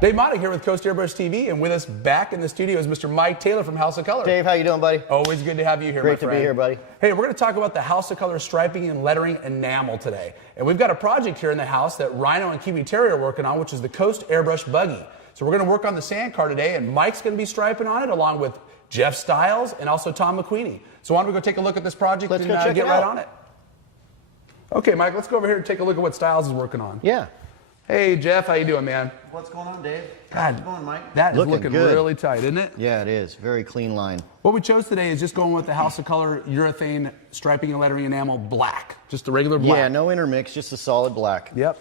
Dave Modick here with Coast Airbrush TV, and with us back in the studio is Mr. Mike Taylor from House of Color. Dave, how you doing, buddy? Always good to have you here, Great my friend. to be here, buddy. Hey, we're going to talk about the House of Color striping and lettering enamel today. And we've got a project here in the house that Rhino and Kiwi Terry are working on, which is the Coast Airbrush Buggy. So we're going to work on the sand car today, and Mike's going to be striping on it along with Jeff Stiles and also Tom McQueenie. So why don't we go take a look at this project and get right on it. Okay, Mike, let's go over here and take a look at what Stiles is working on. Yeah. Hey, Jeff, how you doing, man? What's going on, Dave? God, how's it going, Mike? That is looking good. really tight, isn't it? Yeah, it is. Very clean line. What we chose today is just going with the House of Color urethane striping and lettering enamel black. Just a regular black. Yeah, no intermix, just a solid black. Yep.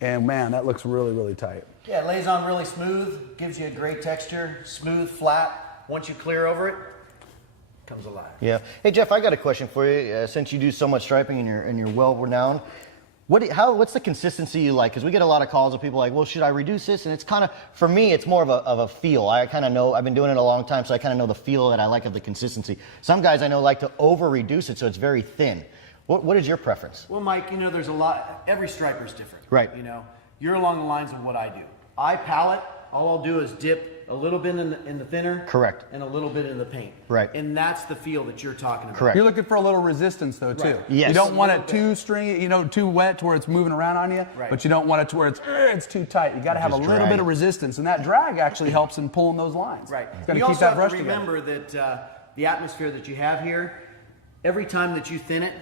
And man, that looks really, really tight. Yeah, it lays on really smooth, gives you a great texture, smooth, flat. Once you clear over it, it comes alive. Yeah. Hey, Jeff, I got a question for you. Since you do so much striping and you're well-renowned, what's the consistency you like? Because we get a lot of calls of people like, well, should I reduce this? And it's kind of, for me, it's more of a feel. I kind of know, I've been doing it a long time, so I kind of know the feel that I like of the consistency. Some guys I know like to over-reduce it so it's very thin. What is your preference? Well, Mike, you know, there's a lot, every striper is different. Right. You know, you're along the lines of what I do. I palette, all I'll do is dip a little bit in the thinner. Correct. And a little bit in the paint. Right. And that's the feel that you're talking about. Correct. You're looking for a little resistance though, too. Right. Yes. You don't want it too stringy, too wet to where it's moving around on you, Right. but you don't want it to where it's too tight. You got to have a Just little drag bit it. of resistance, and that drag actually helps in pulling those lines. Right. It's going You to keep also that have brush to together. remember that the atmosphere that you have here, every time that you thin it,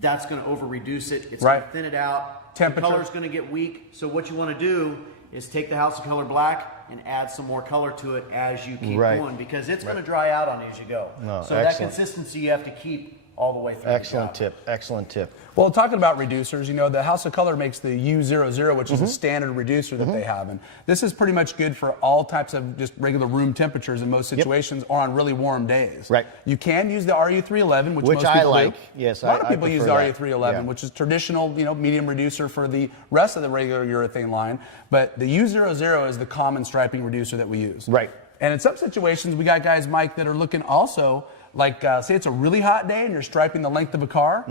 that's going to over-reduce it. It's going Right. to thin it out. Temperature. The color's going to get weak. So what you want to do is take the House of Color black and add some more color to it as you keep Right. going, because it's going to dry out on you as you go. No, so that excellent. consistency you have to keep all the way through. Excellent the job. tip. Excellent tip. Well, talking about reducers, the House of Color makes the U00, which is a standard reducer that they have. And this is pretty much good for all types of just regular room temperatures in most situations or on really warm days. Right. You can use the RU311, which most I people like. do. Yes, a lot of people use the prefer that. RU311, Yeah. which is traditional, medium reducer for the rest of the regular urethane line. But the U00 is the common striping reducer that we use. Right. And in some situations, we got guys, Mike, that are looking also, like say it's a really hot day and you're striping the length of a car,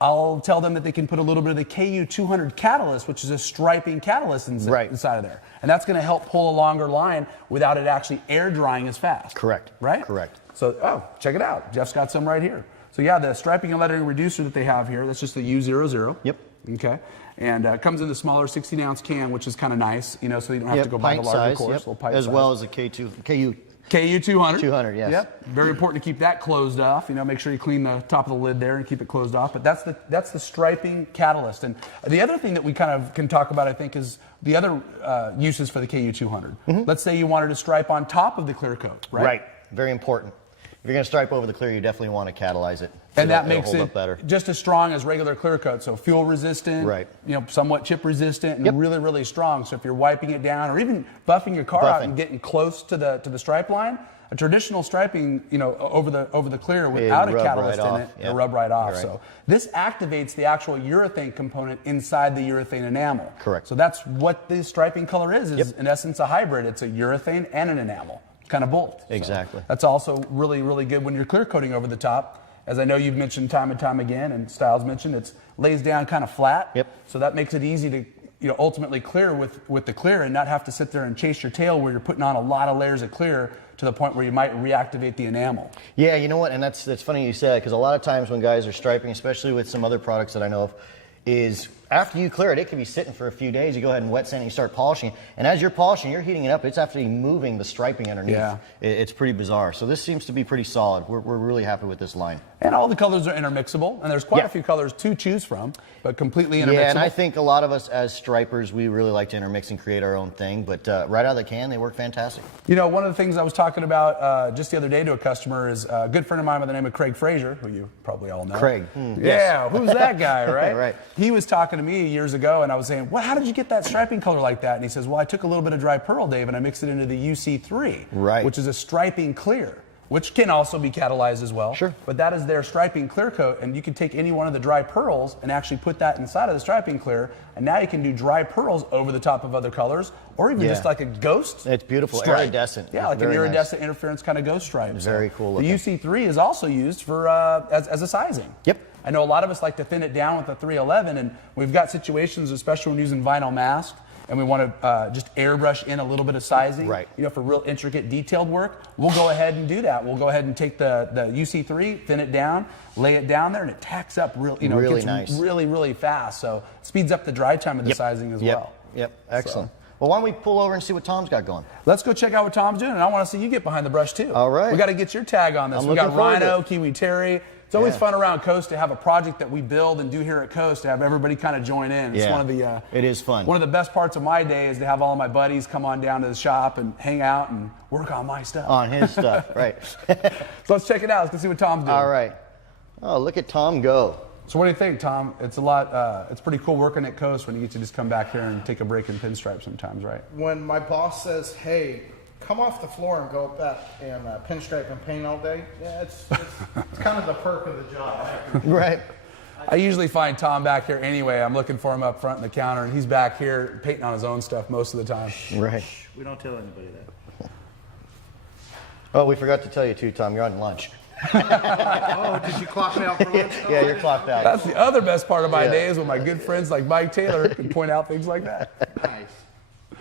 I'll tell them that they can put a little bit of the KU200 catalyst, which is a striping catalyst inside of there. And that's going to help pull a longer line without it actually air drying as fast. Correct. Right? Correct. So, check it out. Jeff's got some right here. So yeah, the striping and lettering reducer that they have here, that's just the U00. Yep. Okay. And it comes in the smaller 16-ounce can, which is kind of nice, so you don't have to go buy the pint larger size, course. Little pint as size. well as the KU. KU200. 200, yes. Yep. Very important to keep that closed off. Make sure you clean the top of the lid there and keep it closed off. But that's the striping catalyst. And the other thing that we kind of can talk about, I think, is the other uses for the KU200. Let's say you wanted to stripe on top of the clear coat, right? Right. Very important. If you're going to stripe over the clear, you definitely want to catalyze it. And that It'll makes hold it up better. just as strong as regular clear coat. So fuel resistant, Right. Somewhat chip resistant, and really, really strong. So if you're wiping it down or even buffing your car out and getting close to the stripe line, a traditional striping, over the clear without a catalyst in it, it'll rub right off. Right. So this activates the actual urethane component inside the urethane enamel. Correct. So that's what the striping color is in essence a hybrid. It's a urethane and an enamel, kind of both. Exactly. So that's also really, really good when you're clear coating over the top. As I know you've mentioned time and time again, and Stiles mentioned, it lays down kind of flat. Yep. So that makes it easy to ultimately clear with the clear and not have to sit there and chase your tail where you're putting on a lot of layers of clear to the point where you might reactivate the enamel. Yeah, you know what? And that's funny you said, because a lot of times when guys are striping, especially with some other products that I know of, is after you clear it, it can be sitting for a few days. You go ahead and wet sand and you start polishing. And as you're polishing, you're heating it up. It's actually moving the striping underneath. Yeah. It's pretty bizarre. So this seems to be pretty solid. We're really happy with this line. And all the colors are intermixable, and there's quite a few colors to choose from, but completely intermixable. Yeah, and I think a lot of us as stripers, we really like to intermix and create our own thing. But right out of the can, they work fantastic. One of the things I was talking about just the other day to a customer is a good friend of mine by the name of Craig Frazier, who you probably all know. Craig. Yeah, who's that guy, right? Right. He was talking to me years ago, and I was saying, well, how did you get that striping color like that? And he says, well, I took a little bit of dry pearl, Dave, and I mixed it into the UC3, Right. which is a striping clear, which can also be catalyzed as well. Sure. But that is their striping clear coat, and you can take any one of the dry pearls and actually put that inside of the striping clear, and now you can do dry pearls over the top of other colors, or even just like a ghost. It's beautiful, stripe. iridescent. Yeah, It's like an very iridescent interference kind of ghost stripe. Very cool The looking. UC3 is also used for as a sizing. Yep. I know a lot of us like to thin it down with the 311, and we've got situations, especially when using vinyl mask, and we want to just airbrush in a little bit of sizing, Right. you know, for real intricate detailed work, we'll go ahead and do that. We'll go ahead and take the UC3, thin it down, lay it down there, and it tacks up real, you know, Really it gets nice. really, really fast. So it speeds up the dry time of the sizing as well. Yep, excellent. Well, why don't we pull over and see what Tom's got going? Let's go check out what Tom's doing, and I want to see you get behind the brush too. All right. We got to get your tag on this. I'm We got looking forward to Rhino, it. Kiwi Terry. It's always Yeah. fun around Coast to have a project that we build and do here at Coast to have everybody kind of join in. It's Yeah, one of the it is fun. One of the best parts of my day is to have all of my buddies come on down to the shop and hang out and work on my stuff. On his stuff, right. So let's check it out. Let's see what Tom's doing. All right. Oh, look at Tom go. So what do you think, Tom? It's a lot. It's pretty cool working at Coast when you get to just come back here and take a break in pinstripe sometimes, right? When my boss says, "Hey, come off the floor and go up that and pinstripe and paint all day," yeah, it's kind of the perk of the job. Right. I usually find Tom back here anyway. I'm looking for him up front in the counter, and he's back here painting on his own stuff most of the time. Right. We don't tell anybody that. Oh, we forgot to tell you too, Tom, you're on lunch. Oh, did you clock me out for lunch? Yeah, you're clocked out. That's the other best part of my Yeah. day is when my good friends like Mike Taylor can point out things like that. Nice.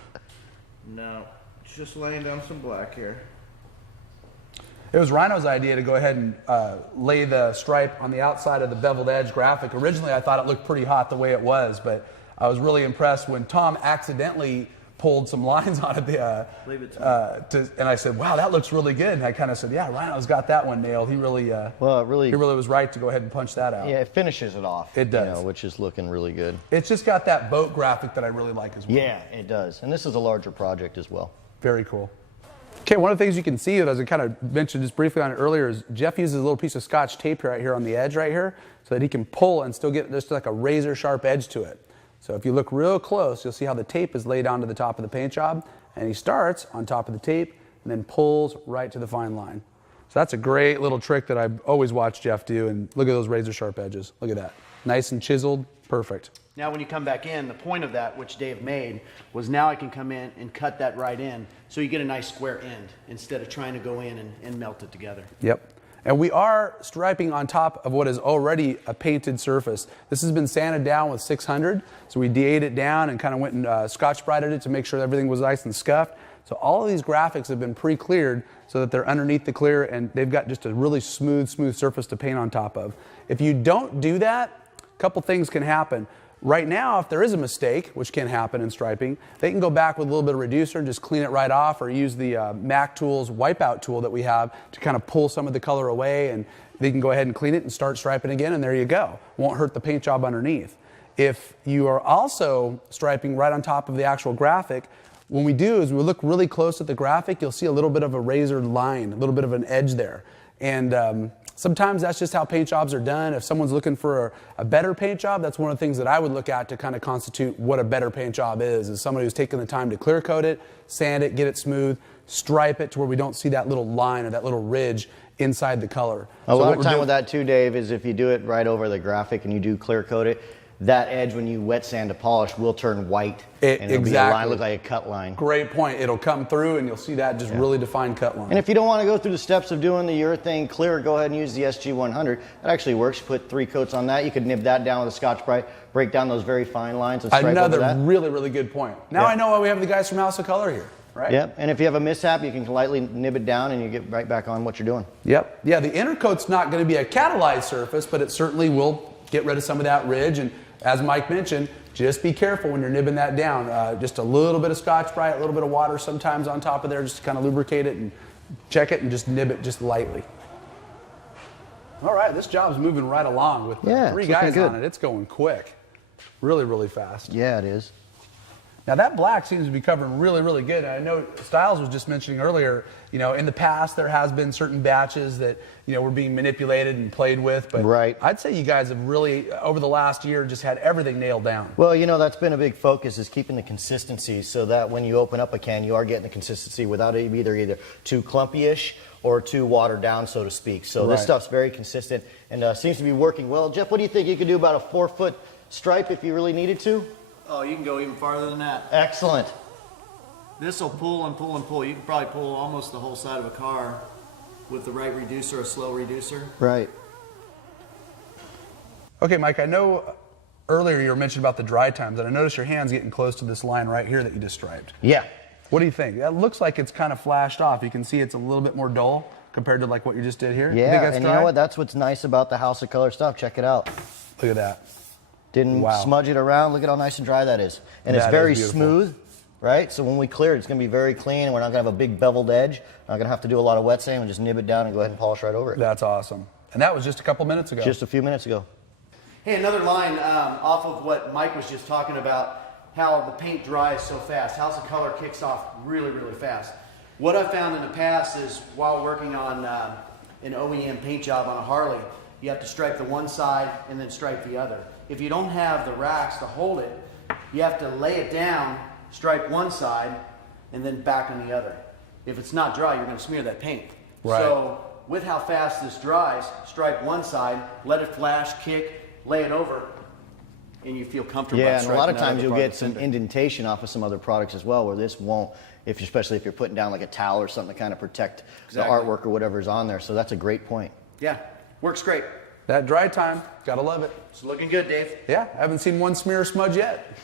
No, just laying down some black here. It was Rhino's idea to go ahead and lay the stripe on the outside of the beveled edge graphic. Originally, I thought it looked pretty hot the way it was, but I was really impressed when Tom accidentally pulled some lines on it. Leave it to And I said, "Wow, that looks really good." And I kind of said, "Yeah, Rhino's got that one nailed. He really, Well, it really, he really was right to go ahead and punch that out." yeah, it finishes it off. It does. You know, which is looking really good. It's just got that boat graphic that I really like as well. Yeah, it does. And this is a larger project as well. Very cool. Okay, one of the things you can see, as I kind of mentioned just briefly on it earlier, is Jeff uses a little piece of Scotch tape right here on the edge right here so that he can pull and still get just like a razor sharp edge to it. So if you look real close, you'll see how the tape is laid onto the top of the paint job, and he starts on top of the tape and then pulls right to the fine line. So that's a great little trick that I've always watched Jeff do, and look at those razor sharp edges. Look at that. Nice and chiseled, perfect. Now when you come back in, the point of that, which Dave made, was now I can come in and cut that right in so you get a nice square end instead of trying to go in and melt it together. Yep. And we are striping on top of what is already a painted surface. This has been sanded down with 600, so we de-8'd it down and kind of went and Scotch-Brighted it to make sure everything was nice and scuffed. So all of these graphics have been pre-cleared so that they're underneath the clear and they've got just a really smooth surface to paint on top of. If you don't do that, a couple things can happen. Right now, if there is a mistake, which can happen in striping, they can go back with a little bit of reducer and just clean it right off, or use the Mac Tools wipeout tool that we have to kind of pull some of the color away, and they can go ahead and clean it and start striping again, and there you go. Won't hurt the paint job underneath. If you are also striping right on top of the actual graphic, what we do is we look really close at the graphic, you'll see a little bit of a razored line, a little bit of an edge there. And sometimes that's just how paint jobs are done. If someone's looking for a better paint job, that's one of the things that I would look at to kind of constitute what a better paint job is somebody who's taken the time to clear coat it, sand it, get it smooth, stripe it to where we don't see that little line or that little ridge inside the color. A lot of time with that too, Dave, is if you do it right over the graphic and you do clear coat it, that edge when you wet sand to polish will turn white and it'll be a line, look like a cut line. Great point. It'll come through and you'll see that just really defined cut line. And if you don't want to go through the steps of doing the urethane clear, go ahead and use the SG100. That actually works. You put 3 coats on that. You could nib that down with a Scotch-Brite, break down those very fine lines and stripe Another over that. really, really good point. Now I know why we have the guys from House of Color here, right? Yep, and if you have a mishap, you can lightly nib it down and you get right back on what you're doing. Yep. Yeah, the inner coat's not going to be a catalyzed surface, but it certainly will get rid of some of that ridge. And as Mike mentioned, just be careful when you're nibbing that down. Just a little bit of Scotch-Brite, a little bit of water sometimes on top of there just to kind of lubricate it and check it and just nib it just lightly. All right, this job's moving right along with 3 guys on it. It's going quick. Really, really fast. Yeah, it is. Now that black seems to be covering really, really good. And I know Styles was just mentioning earlier, you know, in the past there has been certain batches that, you know, were being manipulated and played with. But I'd say you guys have really, over the last year, just had everything nailed down. Well, you know, that's been a big focus, is keeping the consistency so that when you open up a can, you are getting the consistency without it either too clumpy-ish or too watered down, so to speak. So this stuff's very consistent and seems to be working well. Jeff, what do you think? You could do about a 4-foot stripe if you really needed to? Oh, you can go even farther than that. Excellent. This will pull and pull and pull. You can probably pull almost the whole side of a car with the right reducer, a slow reducer. Right. Okay, Mike, I know earlier you were mentioning about the dry times, and I noticed your hand's getting close to this line right here that you just striped. Yeah. What do you think? That looks like it's kind of flashed off. You can see it's a little bit more dull compared to like what you just did here. You think Yeah, that's and dry? you know what? That's what's nice about the House of Color stuff. Check it out. Look at that. Didn't Wow. smudge it around. Look at how nice and dry that is. And it's That is very beautiful. smooth, right? So when we clear it, it's going to be very clean, and we're not going to have a big beveled edge. Not going to have to do a lot of wet sand. We'll just nib it down and go ahead and polish right over it. That's awesome. And that was just a couple minutes ago. Just a few minutes ago. Hey, another line off of what Mike was just talking about, how the paint dries so fast. House of Color kicks off really, really fast. What I've found in the past is while working on an OEM paint job on a Harley, you have to stripe the one side and then stripe the other. If you don't have the racks to hold it, you have to lay it down, stripe one side, and then back on the other. If it's not dry, you're going to smear that paint. Right. So with how fast this dries, stripe one side, let it flash, kick, lay it over, and you feel comfortable. Yeah, and a lot of striping that times other you'll part of get the some cinder. indentation off of some other products as well, where this won't, especially if you're putting down like a towel or something to kind of protect Exactly. the artwork or whatever's on there. So that's a great point. Yeah, works great. That dry time, gotta love it. It's looking good, Dave. Yeah, I haven't seen one smear or smudge yet.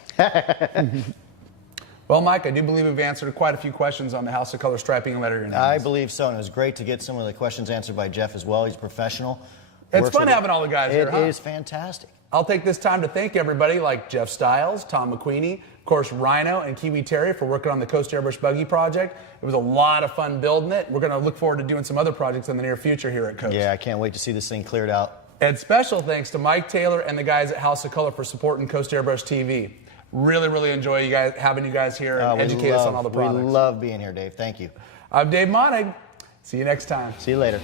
Well, Mike, I do believe we've answered quite a few questions on the House of Color striping and lettering. I believe so, and it was great to get some of the questions answered by Jeff as well. He's a professional. It's Works fun with it. having all the guys here, huh? It is fantastic. I'll take this time to thank everybody like Jeff Stiles, Tom McQueenie, of course Rhino and Kiwi Terry for working on the Coast Airbrush Buggy project. It was a lot of fun building it. We're going to look forward to doing some other projects in the near future here at Coast. Yeah, I can't wait to see this thing cleared out. And special thanks to Mike Taylor and the guys at House of Color for supporting Coast Airbrush TV. Really, really enjoy you guys having you guys here and educate us on all the products. We love being here, Dave. Thank you. I'm Dave Monig. See you next time. See you later.